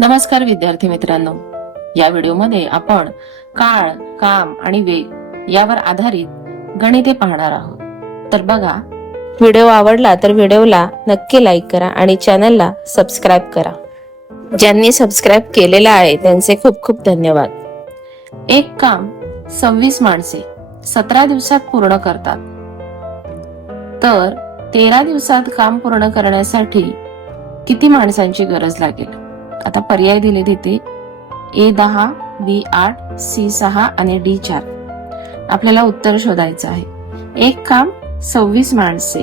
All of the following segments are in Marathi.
नमस्कार विद्यार्थी मित्रांनो. या व्हिडिओमध्ये आपण काळ काम आणि वेग यावर आधारित गणिते पाहणार आहोत. तर बघा व्हिडिओ आवडला तर व्हिडिओला नक्की लाईक करा आणि चॅनलला सबस्क्राईब करा. ज्यांनी सबस्क्राईब केलेलं आहे त्यांचे खूप खूप धन्यवाद. एक काम सव्वीस माणसे सतरा दिवसात पूर्ण करतात. तर तेरा दिवसात काम पूर्ण करण्यासाठी किती माणसांची गरज लागेल? आता पर्याय दिले तिथे ए दहा बी आठ सी सहा आणि डी चार. आपल्याला उत्तर शोधायचं आहे. एक काम सव्वीस माणसे.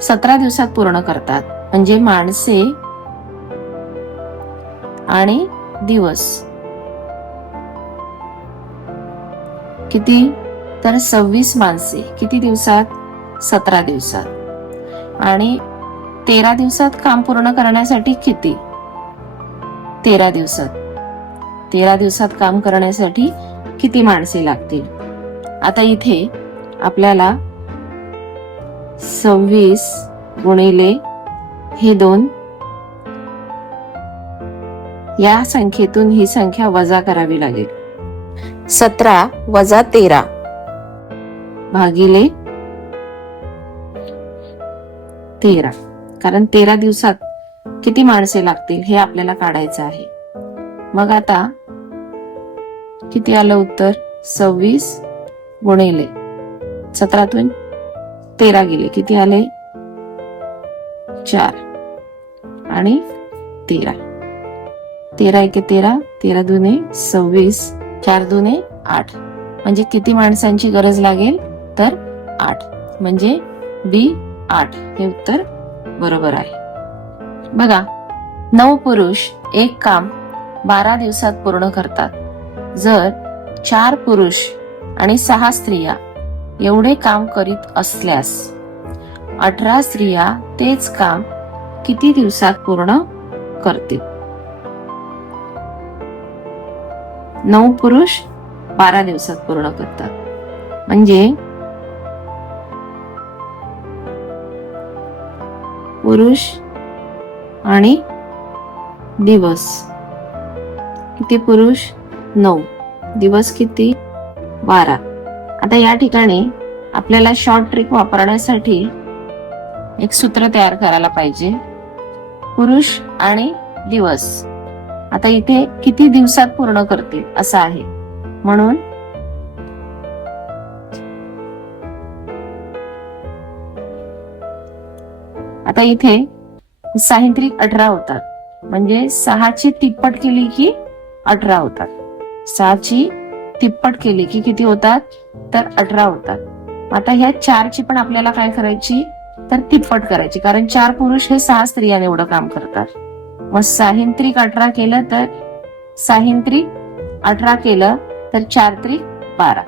सतरा दिवसात पूर्ण करतात. म्हणजे माणसे आणि दिवस. किती? तर सव्वीस माणसे. किती दिवसात? सतरा दिवसात. आणि तेरा दिवसात काम पूर्ण करण्यासाठी किती? तेरा दिवसात. तेरा दिवसात काम करण्यासाठी किती माणसे लागतील? आता इथे आपल्याला सव्वीस गुणिले हे दोन या संख्येतून ही संख्या वजा करावी लागेल. सतरा वजा तेरा भागिले तेरा. कारण तेरा दिवसात किती माणसे लागतील हे आपल्याला काढायचं आहे. मग आता किती आलं उत्तर? सव्वीस गुणिले. सतरातून तेरा गेले. किती आले? चार. आणि तेरा. तेरा एके तेरा तेरा दुने सव्वीस चार दुने आठ. म्हणजे किती माणसांची गरज लागेल? तर आठ. म्हणजे बी आठ. हे उत्तर बरोबर आहे. बघा नऊ पुरुष एक काम बारा दिवसात पूर्ण करतात. जर चार पुरुष आणि सहा स्त्रिया एवढे काम करीत असल्यास अठरा स्त्रिया तेच काम किती दिवसात पूर्ण करतील? नऊ पुरुष बारा दिवसात पूर्ण करतात. म्हणजे पुरुष आणि दिवस. किती पुरुष? नऊ. दिवस किती? बारा. आता या ठिकाणी आपल्याला शॉर्ट ट्रिक वापरण्यासाठी एक सूत्र तयार करायला पाहिजे. पुरुष आणि दिवस. आता इथे किती दिवसात पूर्ण करतील असं आहे. म्हणून आता इथे साहित्रिक अठरा होतात. म्हणजे सहाची तिप्पट केली की अठरा होतात. सहाची तिप्पट केली की किती होतात? तर अठरा होतात. आता ह्या चारची पण आपल्याला काय करायची? तर तिप्पट करायची. कारण चार पुरुष हे सहा स्त्रिया एवढं काम करतात. मग साहित्रिक अठरा केलं तर साहिंत्रिक अठरा केलं तर चार त्रिक बारा.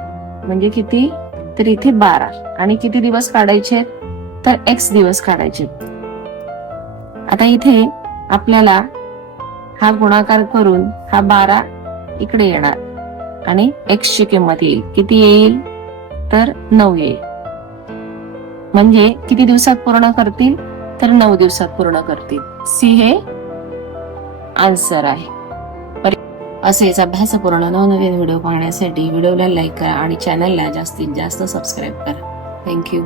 म्हणजे किती? तर इथे बारा. आणि किती दिवस काढायचे? तर एक्स दिवस काढायचे. आता इथे आपल्याला हा गुणाकार करून हा बारा इकडे येणार आणि एक्स ची किंमत येईल. किती येईल? तर नऊ येईल. म्हणजे किती दिवसात पूर्ण करतील? तर नऊ दिवसात पूर्ण करतील. सी हे आन्सर आहे. परि- असेच अभ्यासपूर्ण नवनवीन व्हिडिओ पाहण्यासाठी व्हिडिओला लाईक करा आणि चॅनलला जास्तीत जास्त सबस्क्राईब करा. थँक्यू